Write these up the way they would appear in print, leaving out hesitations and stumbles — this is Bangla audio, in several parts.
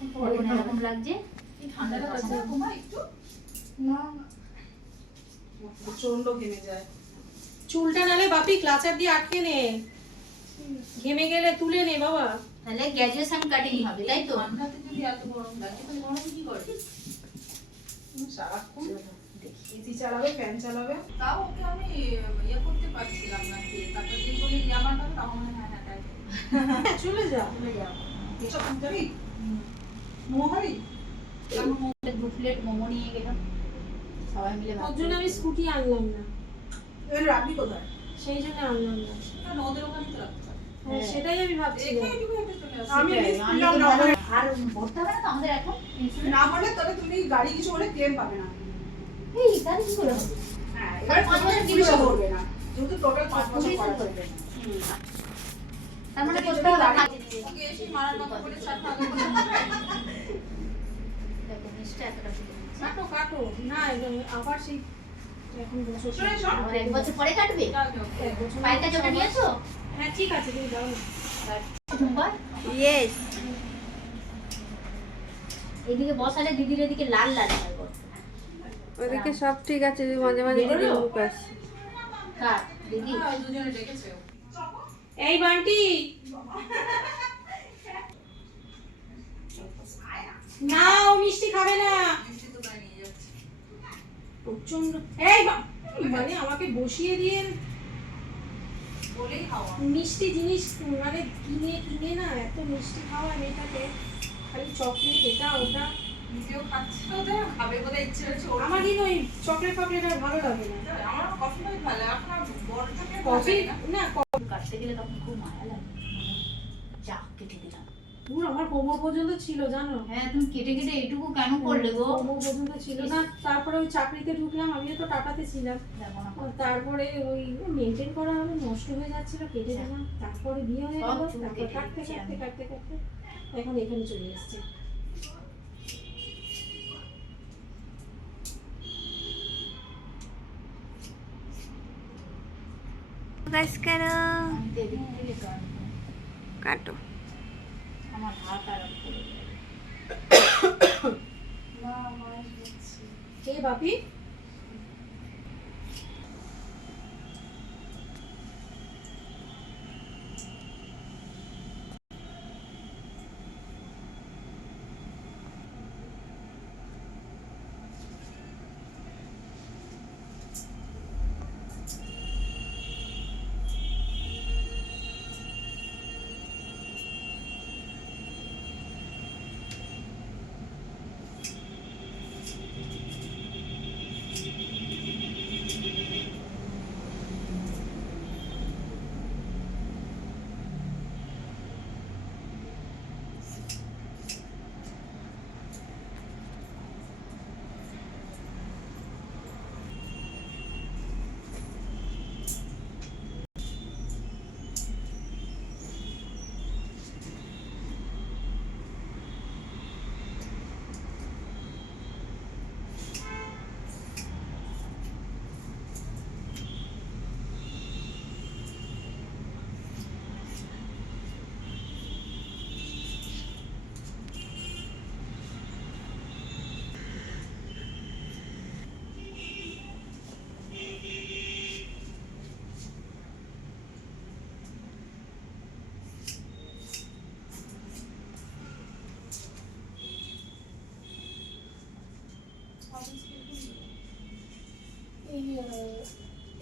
এরকম লাগছে। ঠান্ডাটা আছে তোমার একটু না প্রচন্ড ঘেমে যায়। চুলটা নালে বাপি ক্লাচার দিয়ে আটকে নে, ঘেমে গেলে তুলে নে বাবা। তাহলে গ্র্যাজুয়েশন কাটিং হবে, তাই তো? ঠান্ডাতে যদি এত গরম লাগে তাহলে গরমে কি করবে? সারাক্ষণ এসি চালাবে, ফ্যান চালাবে। তাও ওকে আমি ইয়ে করতে পারছিলাম না, তারপর যে বলে আমার কথা তাও মনে হয় হ্যাঁ তাই চলে যাও এসব যাবি মোমো খাবি? আমি 2 প্লেট মোমো নিয়ে গেলাম, সবাই মিলে। ওর জন্য আমি স্কুটি আনলাম না। এর রাখবি কোথায়? সেই জন্য আনলাম না। কারণ ওদের ওখানে তো রাখতে হবে। হ্যাঁ সেটাই আমি ভাবছি। আমি আর ভরতে হবে না তো আমাদের এখন? না হলে তবে তুমি গাড়ি কিছু হলে ক্লেম পাবে না। এই গাড়ি কি করে হবে? হ্যাঁ এবার 5 বছর পুলিশে ধরবে না, যেহেতু টোটাল 5 বছর করা ধরবে। তার মানে করতে হবে ওকে এসে মারার মতো করে ছাড়তে হবে। দেখো মিষ্টি এতটা কাটো কাটো না আবার সেই এখন বছর আর 1 বছর পরে কাটবে। পায়ের কাছে ওটা নিয়েছো? হ্যাঁ ঠিক আছে তুমি যাও। সোমবার ইয়েস। এদিকে বসালে দিদির এদিকে লাল লাল হয় বল। ওদিকে সব ঠিক আছে, মাঝে মাঝে দিদি মুখ আসছে। কাট দিদি দুজনে ডেকেছে। এই বান্টি না, ও মিষ্টি খাবে না। মিষ্টি তো তাই নিয়ে যাচ্ছে প্রচন্ড। এই মানে আমাকে বসিয়ে দিয়ে বলেই খাওয়া মিষ্টি জিনিস মানে কিনে কিনে না এত মিষ্টি খাওয়া মেয়েটাকে, খালি চকলেট এটা ওটা নিজেও খাচ্ছে, ওটা খাবে বোধহয় ইচ্ছে হচ্ছে। আমার কিন্তু ওই চকলেট ফকলেট আর ভালো লাগে না। আমার কফিটাই ভালো। এখন আর বড় চকলেট কফি না, কাটতে গেলে তখন খুব মায়া লাগে। যা কেটে দিলাম। পুরো আমার কোমর পর্যন্ত ছিল জানো। হ্যাঁ তুমি কেটে কেটে এটুকু কেন করলে গো? কোমর পর্যন্ত ছিল না। তারপরে ওই চাকরিতে ঢুকলাম, আমিও তো টাটাতে ছিলাম। তারপরে ওই মেনটেন করা হবে, নষ্ট হয়ে যাচ্ছিল, কেটে দিলাম। তারপরে বিয়ে হয়ে গেল, তারপর কাটতে কাটতে কাটতে কাটতে এখন এখানে চলে এসেছে। গাইস করো, কাটো। আমার হাত আর পড়ে যাবে। মা মাই হচ্ছে কে বাপি?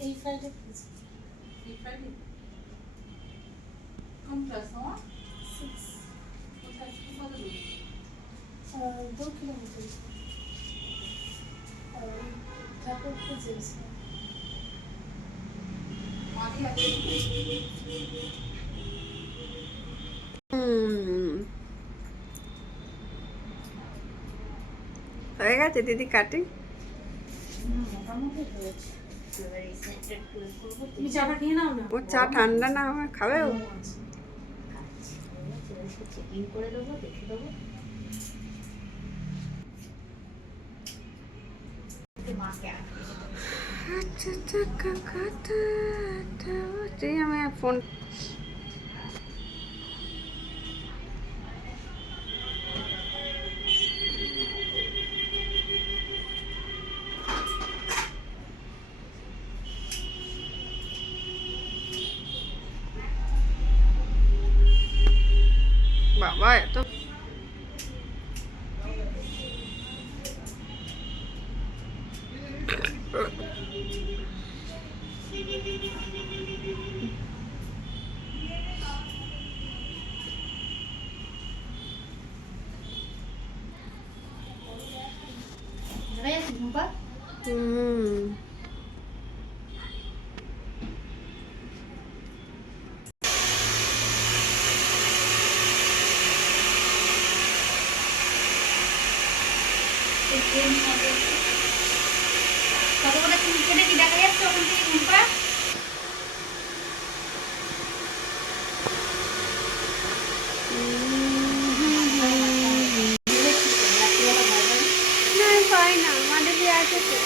এই ফ্রাইডে এই ফ্রাইডে কোন ক্লাস তোমার? 6 কোথায় কত দূর? 2 কিলোমিটার ঠাকুর খুঁজে মাদি আছে। হয়ে গেছে দিদি কাটিং? মোটামুটি হয়েছে। এবার এই সাইডটা একটু করবো। তুমি চাটা খেয়ে নাও না। ও চা ঠান্ডা না আমার খাবে ও? চেকিং করে দেবো, দেখে দেবো। আচ্ছা আচ্ছা কাকাটা আমি ফোন বাবা এত কতগুলো চুল কেটেছি দেখা যাচ্ছে ওখান থেকে ঘুমপা। পাই না মাধবী আছে তো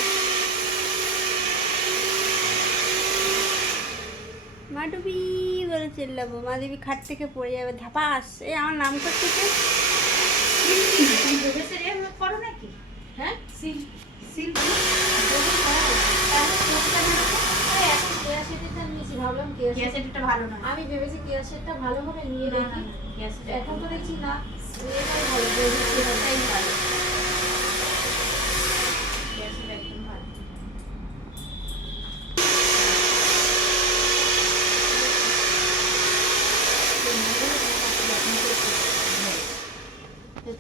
মাধবী বলে চিল্লাবো মাধবী খাট থেকে পড়ে যাবে ধাপাস এই আমার নাম করতে করো নাকি? হ্যাঁ সিল ভাবলাম কেয়া সেটটা ভালো না। আমি ভেবেছি কেয়ার সেটটা ভালো হবে নিয়ে দেখি এখন তো দেখছি না এটাই ভালো এটাই ভালো। কেয়া সেট একদম ভালো।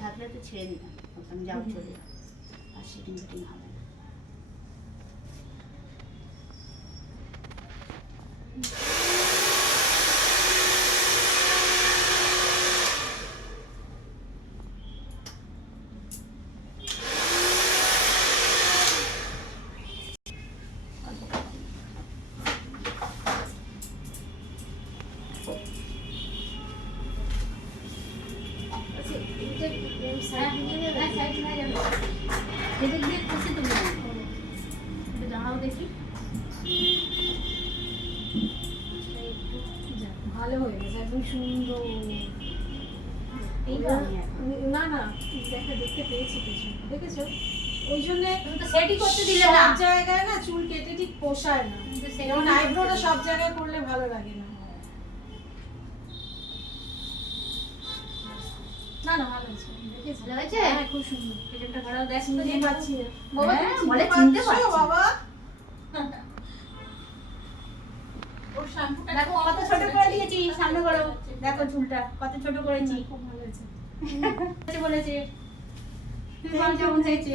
থাকলে তো ছেড়ে দিতাম, বলতাম যাও চলে যাও, আর সেটিং ফিটিং হবে না। ভালো হয়ে গেছে একদম সুন্দর। না না দেখা দেখতে পেয়েছি কিছু দেখেছো ওই জন্য সেটই করতে দিলে না। সব জায়গায় না চুল কেটে ঠিক পোষায় না, যেমন আইব্রোটা সব জায়গায় করলে ভালো লাগে না। না না ভালো হয়েছে, দেখেছো ভালো হয়েছে? হ্যাঁ খুব সুন্দর। পেছনটা ঘোরাও দেখ, চিনতে পারছি না বাবা, হ্যাঁ, তুমি বলে চিনতে পারছো পারছি। বাবা। ওর শ্যাম্পুটা দেখো কত ছোট করে দিয়েছি, সামনে করো দেখো চুলটা কত ছোট করেছি। খুব ভালো হয়েছে বলেছে তুমি কেমন চাইছে